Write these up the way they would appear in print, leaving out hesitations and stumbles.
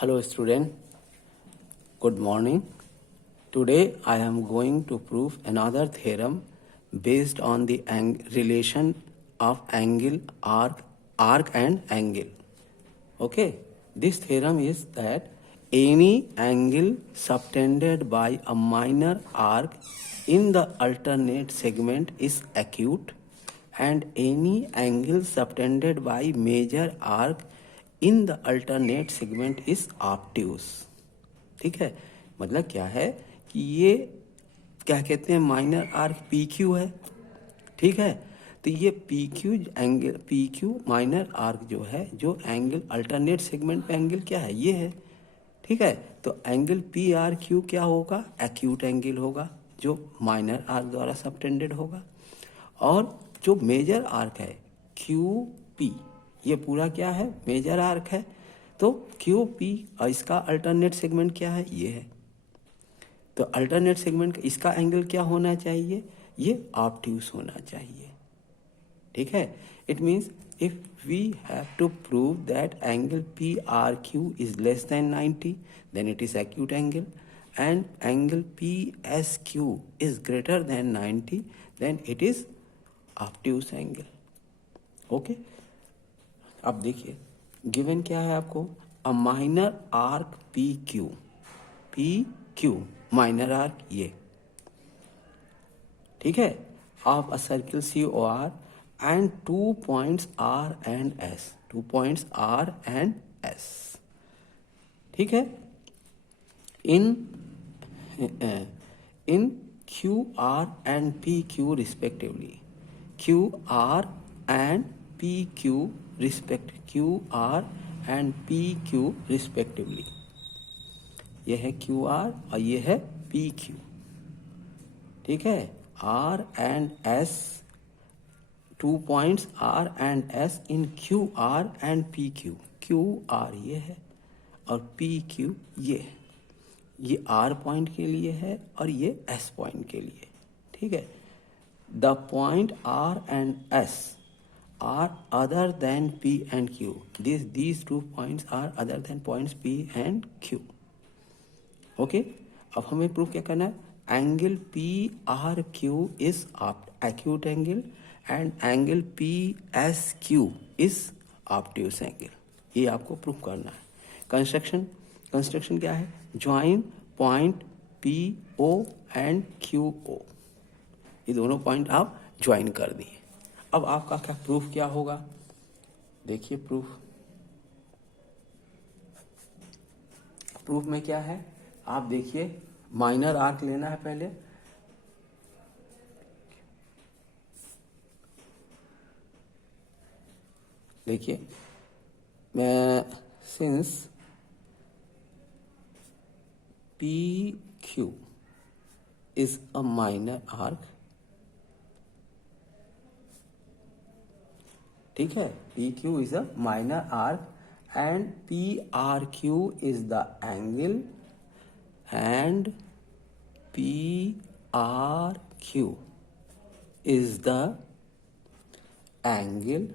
Hello student, good morning. Today I am going to prove another theorem based on the relation of angle, arc and angle. Okay, this theorem is that any angle subtended by a minor arc in the alternate segment is acute and any angle subtended by major arc in the alternate segment is obtuse. ठीक है, मतलब क्या है कि ये क्या कहते हैं, माइनर आर्क पी क्यू है। ठीक है, तो ये P Q angle, P Q minor arc जो है, जो एंगल अल्टरनेट सेगमेंट पे एंगल क्या है, ये है। ठीक है, तो एंगल पी आर क्यू क्या होगा, एक्यूट एंगल होगा जो माइनर आर्क द्वारा सबटेंडेड होगा। और जो मेजर आर्क है क्यू पी, ये पूरा क्या है, मेजर आर्क है। तो क्यू पी और इसका अल्टरनेट सेगमेंट क्या है, ये है। तो अल्टरनेट सेगमेंट इसका एंगल क्या होना चाहिए, ये ऑब्ट्यूस होना चाहिए। ठीक है, it means if we have to prove that angle P R Q is less than 90 then it is acute angle, and angle P S Q is greater than 90 then it is obtuse angle. Okay, अब देखिए given क्या है आपको, a minor arc P Q minor arc ये। ठीक है, of a circle C O R and 2 points R and S, 2 points R and S. ठीक है, in Q R and P Q respectively, Q R and P Q respect, Q R and P Q respectively. ये है Q R और ये है P Q. ठीक है, R and S, 2 points R and S in Q R and P Q. Q R ये है और पी क्यू ये है। ये आर पॉइंट के लिए है और ये एस पॉइंट के लिए। ठीक है, the point R and S are other than P and Q. These 2 points are other than points P and Q. Okay, अब हमें प्रूफ क्या करना है, angle P R Q is acute angle and angle P S Q is obtuse angle. ये आपको proof करना है। Construction क्या है, join point P O and Q O, ये दोनों पॉइंट आप ज्वाइन कर दिए। अब आपका क्या प्रूफ क्या होगा, देखिए प्रूफ में क्या है, आप देखिए माइनर आर्क लेना है पहले। देखिए मैं since P Q is a minor arc, ठीक है, P Q is a minor arc and P R Q is the angle and P R Q is the angle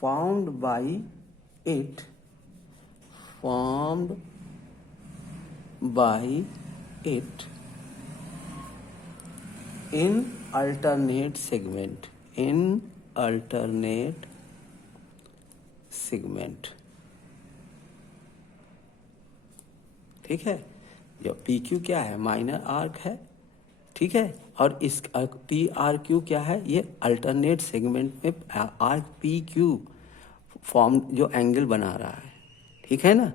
formed by it in alternate segment, ठीक है, जो P Q क्या है, minor arc है। ठीक है, और इस पी आर क्यू क्या है, ये अल्टरनेट सेगमेंट में आर्क पी क्यू फॉर्म जो एंगल बना रहा है। ठीक है ना,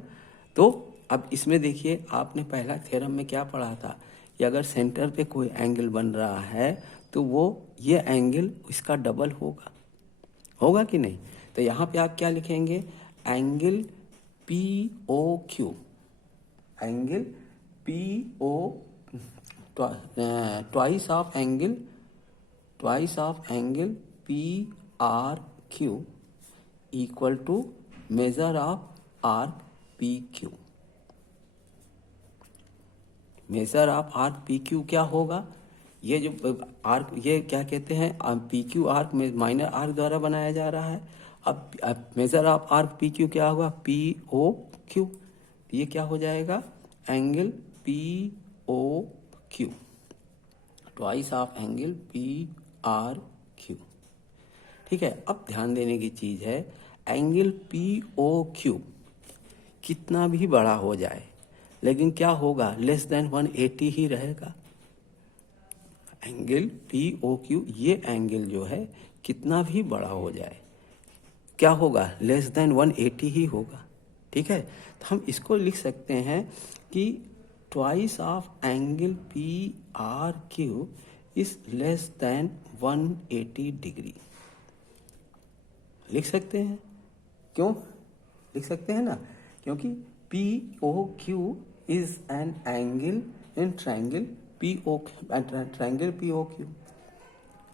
तो अब इसमें देखिए आपने पहला थ्योरम में क्या पढ़ा था कि अगर सेंटर पे कोई एंगल बन रहा है तो वो ये एंगल इसका डबल होगा कि नहीं। तो यहाँ पे आप क्या लिखेंगे, angle P O Q, angle P O twice of angle P R Q equal to major of arc P Q. Major of arc P Q क्या होगा, ये जो आर्क, ये क्या कहते हैं, पी क्यू आर्क में माइनर आर्क द्वारा बनाया जा रहा है। अब major of arc P Q क्या होगा, पी ओ क्यू, ये क्या हो जाएगा, angle P O Q, twice of angle P R Q. ठीक है, अब ध्यान देने की चीज है, एंगल पी ओ क्यू कितना भी बड़ा हो जाए लेकिन क्या होगा, लेस देन 180 ही रहेगा। एंगल पी ओ क्यू, ये एंगल जो है कितना भी बड़ा हो जाए क्या होगा, लेस देन 180 ही होगा। ठीक है, तो हम इसको लिख सकते हैं कि twice of angle P R Q is less than 180 degree. लिख सकते हैं, क्यों लिख सकते हैं ना, क्योंकि P O Q is an angle in triangle P O, triangle P O Q.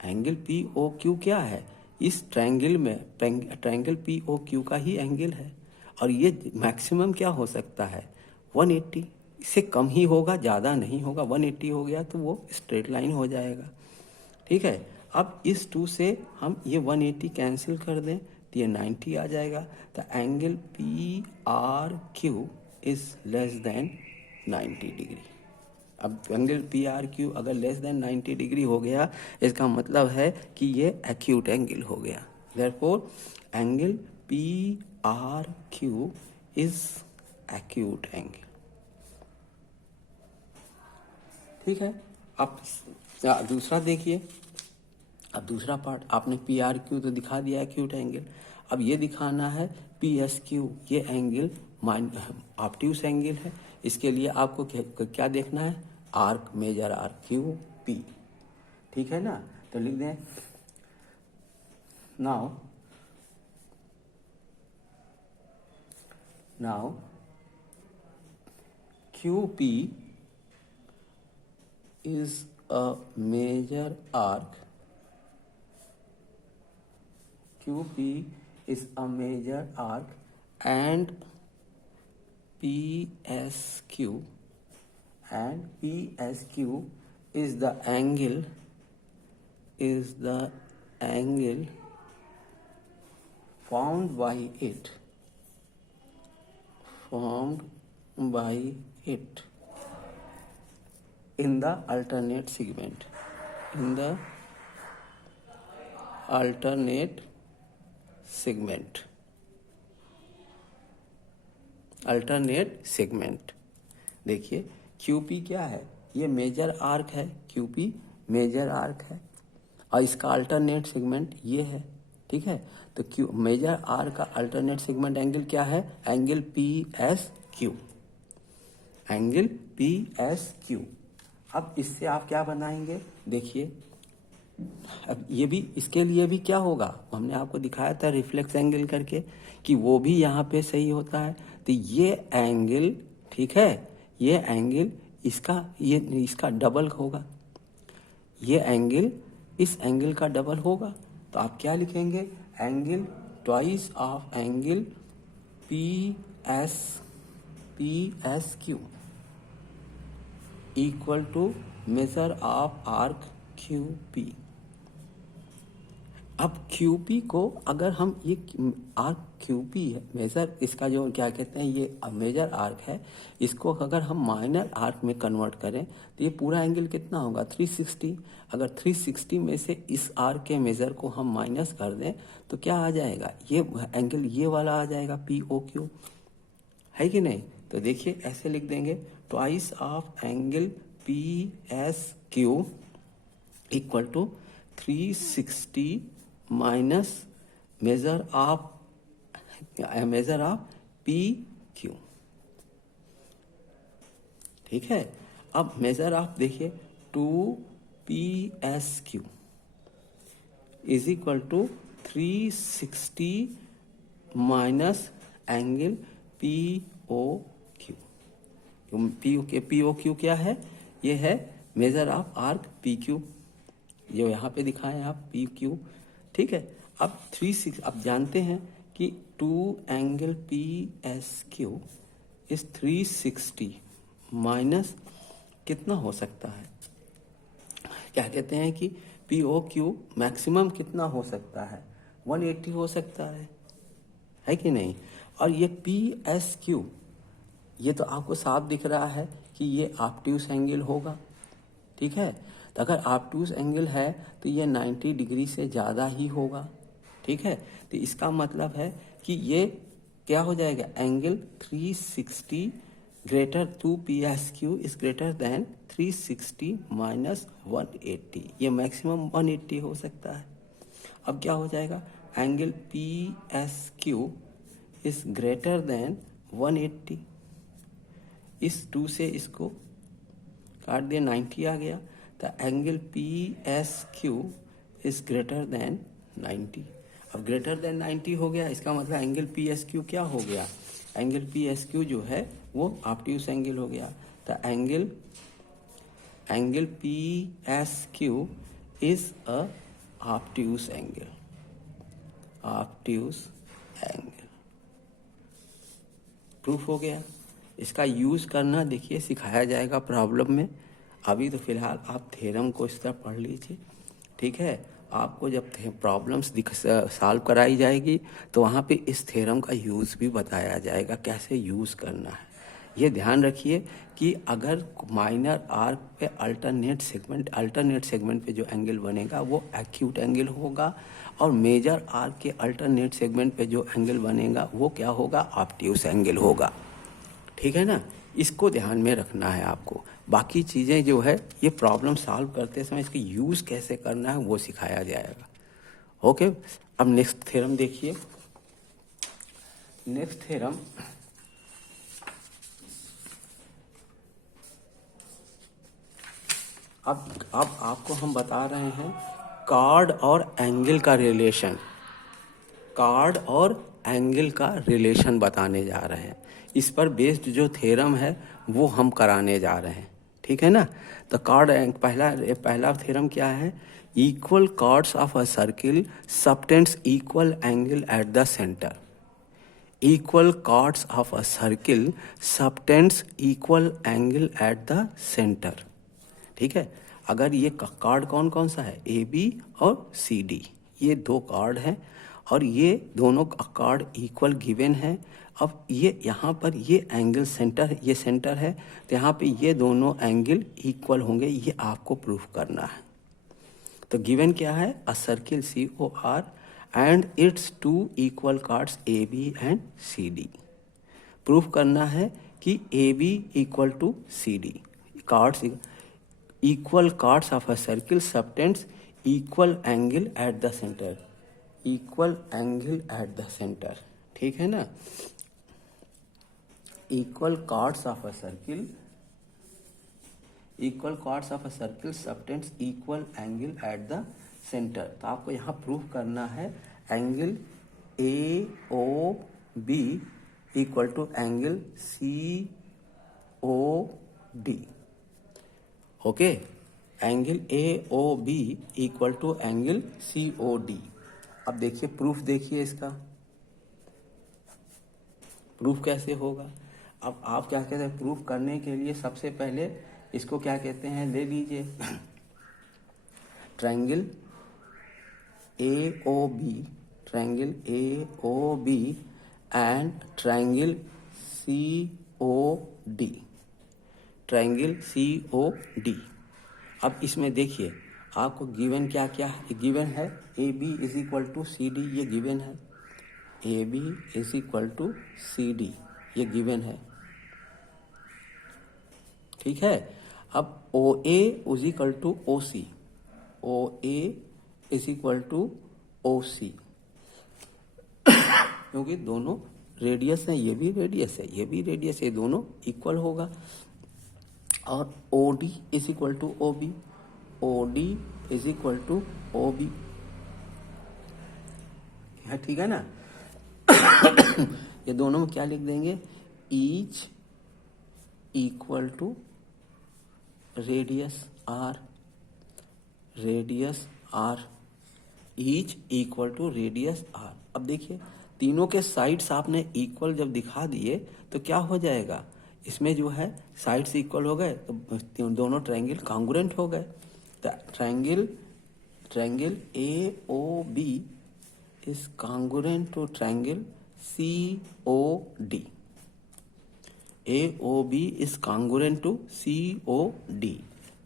Angle P O Q क्या है, इस ट्रायंगल में ट्रायंगल पी ओ क्यू का ही एंगल है, और ये मैक्सिमम क्या हो सकता है, 180, इससे कम ही होगा, ज़्यादा नहीं होगा। 180 हो गया तो वो स्ट्रेट लाइन हो जाएगा। ठीक है, अब इस 2 से हम ये 180 कैंसिल कर दें तो ये 90 आ जाएगा। तो angle P R Q is less than 90 degree. अब एंगल पी आर क्यू अगर लेस देन 90 डिग्री हो गया, इसका मतलब है कि ये एक्यूट एंगल हो गया। Therefore angle P R Q is acute angle. ठीक है, अब दूसरा देखिए। अब दूसरा पार्ट, आपने पी आर क्यू तो दिखा दिया एक्यूट एंगल, अब ये दिखाना है पी एस क्यू, ये एंगल ऑब्ट्यूस एंगल है। इसके लिए आपको क्या देखना है, arc, major arc Q P. ठीक है ना, तो लिख दें now Q P is a major arc. QP is a major arc and PSQ is the angle formed by it in the alternate segment, alternate segment। देखिए QP क्या है, ये मेजर आर्क है, QP मेजर आर्क है, और इसका alternate segment ये है। ठीक है, तो क्यू मेजर आर्क का अल्टरनेट सेगमेंट एंगल क्या है, एंगल PSQ, एंगल PSQ। अब इससे आप क्या बनाएंगे, देखिए अब ये भी, इसके लिए भी क्या होगा, हमने आपको दिखाया था रिफ्लेक्स एंगल करके कि वो भी यहाँ पे सही होता है। तो ये एंगल, ठीक है, ये एंगल इसका डबल होगा, ये एंगल इस एंगल का डबल होगा। तो आप क्या लिखेंगे, angle twice of angle PSQ equal to major of arc QP। अब QP को अगर हम ये आर्क QP है, मेजर इसका जो क्या कहते हैं, ये मेजर आर्क है, इसको अगर हम माइनर आर्क में कन्वर्ट करें तो ये पूरा एंगल कितना होगा, 360। अगर 360 में से इस आर्क के मेजर को हम माइनस कर दें तो क्या आ जाएगा, ये एंगल ये वाला आ जाएगा POQ, है कि नहीं। तो देखिए ऐसे लिख देंगे, twice of angle PSQ equal to 360 minus major of PQ। ठीक है, अब मेजर ऑफ देखिए 2PSQ is equal to 360 minus angle POQ। POQ क्या है, ये है मेजर ऑफ आर्क PQ, जो यहाँ पे दिखाएं आप PQ। ठीक है, अब 36 अब जानते हैं कि 2 एंगल PSQ इस 360 माइनस कितना हो सकता है, क्या कहते हैं कि पी ओ क्यू मैक्सिमम कितना हो सकता है, 180 हो सकता है कि नहीं। और ये पी एस क्यू, ये तो आपको साफ दिख रहा है कि ये ऑब्ट्यूस एंगल होगा, ठीक है। तो अगर ऑब्ट्यूस एंगल है तो ये 90 डिग्री से ज़्यादा ही होगा, ठीक है। तो इसका मतलब है कि ये क्या हो जाएगा, angle 360 greater 2 P S Q is greater then 360 minus 180, ये मैक्सिमम 180 हो सकता है। अब क्या हो जाएगा, angle P S Q is greater then 180, इस 2 से इसको काट दिया, 90 आ गया। तो angle P S Q is greater than 90। अब ग्रेटर देन 90 हो गया, इसका मतलब एंगल पी एस क्यू क्या हो गया, एंगल पी एस क्यू जो है वो ऑब्ट्यूस एंगल हो गया। तो angle P S Q is a obtuse angle, obtuse angle. Proof हो गया। इसका यूज़ करना देखिए सिखाया जाएगा प्रॉब्लम में। अभी तो फिलहाल आप थ्योरम को इस तरह पढ़ लीजिए, ठीक है। आपको जब प्रॉब्लम्स सॉल्व कराई जाएगी तो वहाँ पे इस थ्योरम का यूज़ भी बताया जाएगा, कैसे यूज़ करना है। ये ध्यान रखिए कि अगर माइनर आर्क पे अल्टरनेट सेगमेंट पे जो एंगल बनेगा वो एक्यूट एंगल होगा, और मेजर आर्क के अल्टरनेट सेगमेंट पे जो एंगल बनेगा वो क्या होगा, ऑब्ट्यूस एंगल होगा, ठीक है ना। इसको ध्यान में रखना है आपको। बाकी चीज़ें जो है ये प्रॉब्लम सॉल्व करते समय इसकी यूज़ कैसे करना है वो सिखाया जाएगा, ओके। अब नेक्स्ट थ्योरम देखिए। नेक्स्ट थ्योरम अब आपको हम बता रहे हैं कॉर्ड और एंगल का रिलेशन, कॉर्ड और एंगल का रिलेशन बताने जा रहे हैं। इस पर बेस्ड जो थ्योरम है वो हम कराने जा रहे हैं, ठीक है ना। तो कॉर्ड पहला थ्योरम क्या है, equal chords of a circle subtends equal angle at the centre. Equal chords of a circle subtends equal angle at the centre, ठीक है। अगर ये कार्ड कौन कौन सा है, ए बी और सी डी, ये दो कार्ड हैं और ये दोनों कार्ड इक्वल गिवन है। अब ये यहाँ पर ये एंगल सेंटर, ये सेंटर है, तो यहाँ पे ये दोनों एंगल इक्वल होंगे, ये आपको प्रूफ करना है। तो गिवन क्या है, a circle C O R and its two equal chords A B and C D. Proof करना है कि A B equal to C D, chords equal chords of a circle subtends equal angle at the center, equal angle at the center, ठीक है ना। equal chords of a circle, equal chords of a circle subtends equal angle at the center। तो आपको यहाँ proof करना है angle A O B equal to angle C O D, okay. Angle A O B equal to angle C O D. अब देखिए proof, देखिए इसका proof कैसे होगा। अब आप क्या कहते हैं, प्रूफ करने के लिए सबसे पहले इसको क्या कहते हैं, ले लीजिए triangle A O B, triangle A O B and triangle C O D, triangle C O D. अब इसमें देखिए आपको गिवन क्या क्या है, गिवन है A B is equal to C D, ये गिवन है, A B is equal to C D, ये गिवन है, ठीक है। अब O A is equal to O C, O A is equal to O C, क्योंकि दोनों रेडियस है, ये भी रेडियस है, ये भी रेडियस है, ये दोनों इक्वल होगा। और O D is equal to O B, O D is equal to O B, ठीक है ना। ये दोनों में क्या लिख देंगे, each equal to radius R, radius R, each equal to radius R. अब देखिए तीनों के साइड्स आपने इक्वल जब दिखा दिए तो क्या हो जाएगा, इसमें जो है साइड्स इक्वल हो गए तो दोनों ट्रायंगल कॉन्ग्रुएंट हो गए। The triangle AOB is congruent to triangle COD. AOB is congruent to COD.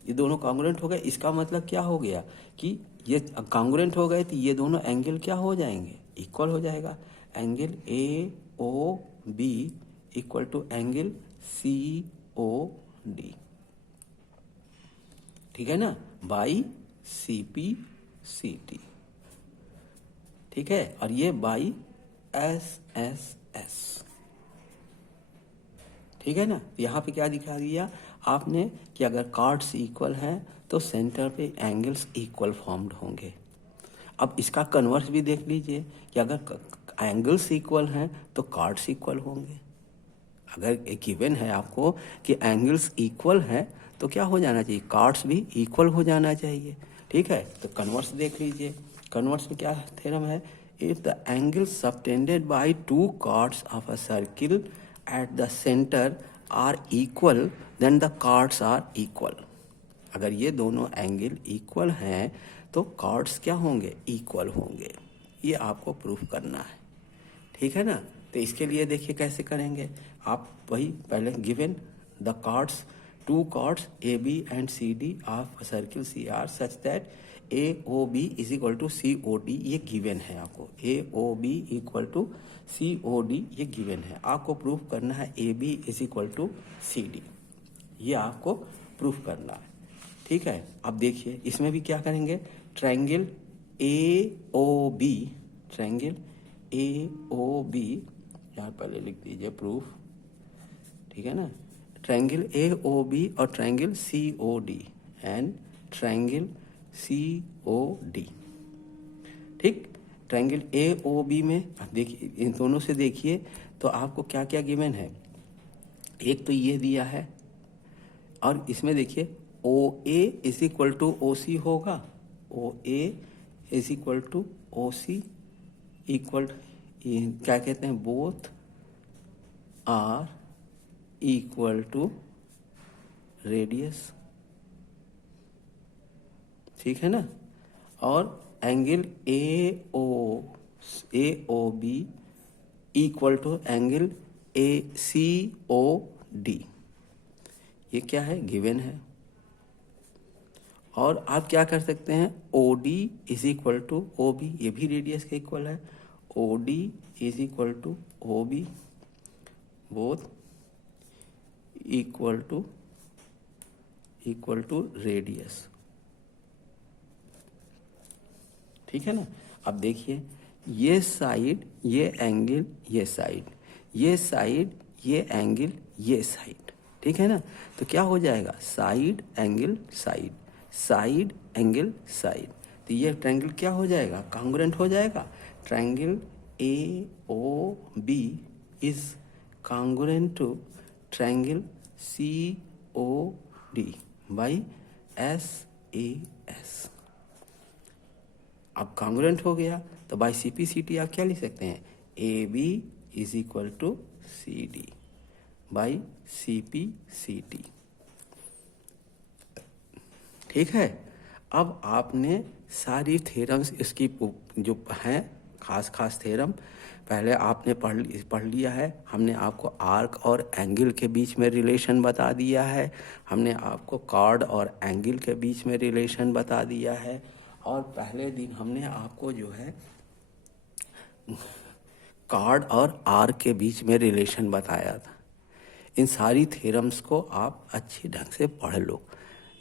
ये दोनों कॉन्ग्रुएंट हो गए। इसका मतलब क्या हो गया कि ये कॉन्ग्रुएंट हो गए तो ये दोनों एंगल क्या हो जाएंगे, इक्वल हो जाएगा। Angle AOB equal to angle COD, ठीक है ना, बाई CPCT, ठीक है, और ये बाई SSS, ठीक है ना। यहाँ पे क्या दिखा दिया आपने कि अगर कार्ड्स इक्वल हैं तो सेंटर पे एंगल्स इक्वल फॉर्म्ड होंगे। अब इसका कन्वर्स भी देख लीजिए कि अगर एंगल्स इक्वल हैं तो कार्ड्स इक्वल होंगे। अगर एक गिवन है आपको कि एंगल्स इक्वल हैं तो क्या हो जाना चाहिए, कार्ड्स भी इक्वल हो जाना चाहिए, ठीक है। तो कन्वर्स देख लीजिए, कन्वर्स में क्या थ्योरम है, if the angle subtended by two chords of a circle at the centre are equal then the chords are equal. अगर ये दोनों एंगल इक्वल हैं तो कार्ड्स क्या होंगे, इक्वल होंगे। ये आपको प्रूफ करना है, ठीक है ना। तो इसके लिए देखिए कैसे करेंगे आप, वही पहले given the chords, two chords AB and CD of circle CR such that AOB is equal to COD, ये गिवन है आपको। AOB इक्वल टू COD ये गिवन है, आपको प्रूफ करना है AB is equal to CD, ये आपको प्रूफ करना है, ठीक है। अब देखिए इसमें भी क्या करेंगे, ट्रायंगल AOB, ट्रायंगल AOB, यहाँ पहले लिख दीजिए प्रूफ, ठीक है ना। ट्रायंगल AOB और triangle COD and triangle COD, ठीक। ट्रायंगल AOB में देखिए, इन दोनों से देखिए तो आपको क्या क्या गिवन है। एक तो ये दिया है और इसमें देखिए OA is equal to OC होगा, OA is equal to OC equal, क्या कहते हैं, both are equal to radius, ठीक है ना। और angle AOB equal to angle ACOD, ये क्या है, गिवन है। और आप क्या कर सकते हैं, OD is equal to OB, ये भी रेडियस के इक्वल है। OD is equal to OB, both equal to radius, ठीक है ना। अब देखिए ये साइड, ये एंगल, ये साइड, ये साइड, ये एंगल, ये साइड, ठीक है ना। तो क्या हो जाएगा, side angle side, side angle side, तो ये ट्रायंगल क्या हो जाएगा, कॉन्ग्रुएंट हो जाएगा। Triangle AOB is congruent to triangle COD by SAS। अब कॉन्ग्रुएंट हो गया तो बाई CPCT आप क्या लिख सकते हैं, AB is equal to CD by CPCT, ठीक है। अब आपने सारी थ्योरम्स इसकी जो हैं खास थ्योरम पहले आपने पढ़ लिया है। हमने आपको आर्क और एंगल के बीच में रिलेशन बता दिया है, हमने आपको कार्ड और एंगल के बीच में रिलेशन बता दिया है, और पहले दिन हमने आपको जो है कार्ड और आर्क के बीच में रिलेशन बताया था। इन सारी थ्योरम्स को आप अच्छे ढंग से पढ़ लो,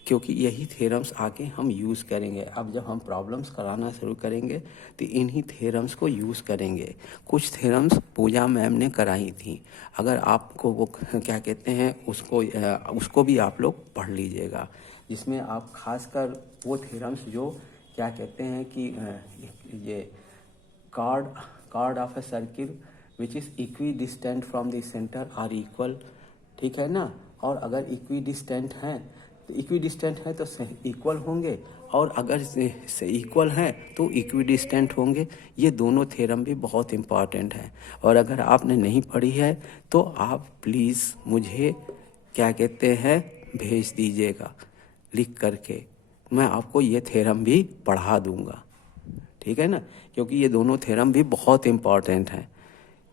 क्योंकि यही थ्योरम्स आके हम यूज़ करेंगे। अब जब हम प्रॉब्लम्स कराना शुरू करेंगे तो इन्हीं थ्योरम्स को यूज़ करेंगे। कुछ थ्योरम्स पूजा मैम ने कराई थी, अगर आपको वो क्या कहते हैं उसको भी आप लोग पढ़ लीजिएगा, जिसमें आप खासकर वो थ्योरम्स जो क्या कहते हैं कि ये chord of a circle which is equidistant from the centre are equal, ठीक है ना। और अगर इक्वी डिस्टेंट हैं तो इक्वी डिस्टेंट है तो इक्वल होंगे, और अगर से इक्वल हैं तो इक्वी डिस्टेंट होंगे। ये दोनों थ्योरम भी बहुत इम्पॉर्टेंट हैं, और अगर आपने नहीं पढ़ी है तो आप प्लीज़ मुझे क्या कहते हैं भेज दीजिएगा लिख करके, मैं आपको ये थ्योरम भी पढ़ा दूंगा, ठीक है ना, क्योंकि ये दोनों थ्योरम भी बहुत इम्पॉर्टेंट हैं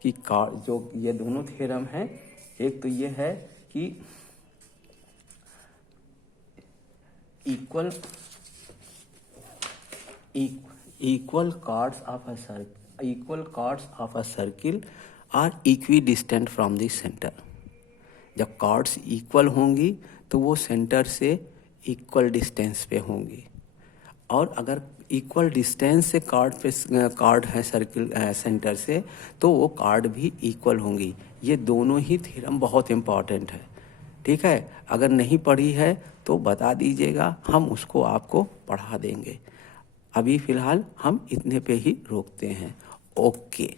कि जो ये दोनों थ्योरम हैं, एक तो ये है कि equal chords of a circle are equidistant from the center. जब कार्ड्स इक्वल होंगी तो वो सेंटर से इक्वल डिस्टेंस पे होंगी, और अगर इक्वल डिस्टेंस से कार्ड है सर्किल सेंटर से, तो वो कार्ड भी इक्वल होंगी। ये दोनों ही थ्योरम बहुत इम्पॉर्टेंट है, ठीक है। अगर नहीं पढ़ी है तो बता दीजिएगा, हम उसको आपको पढ़ा देंगे। अभी फ़िलहाल हम इतने पे ही रोकते हैं। ओके।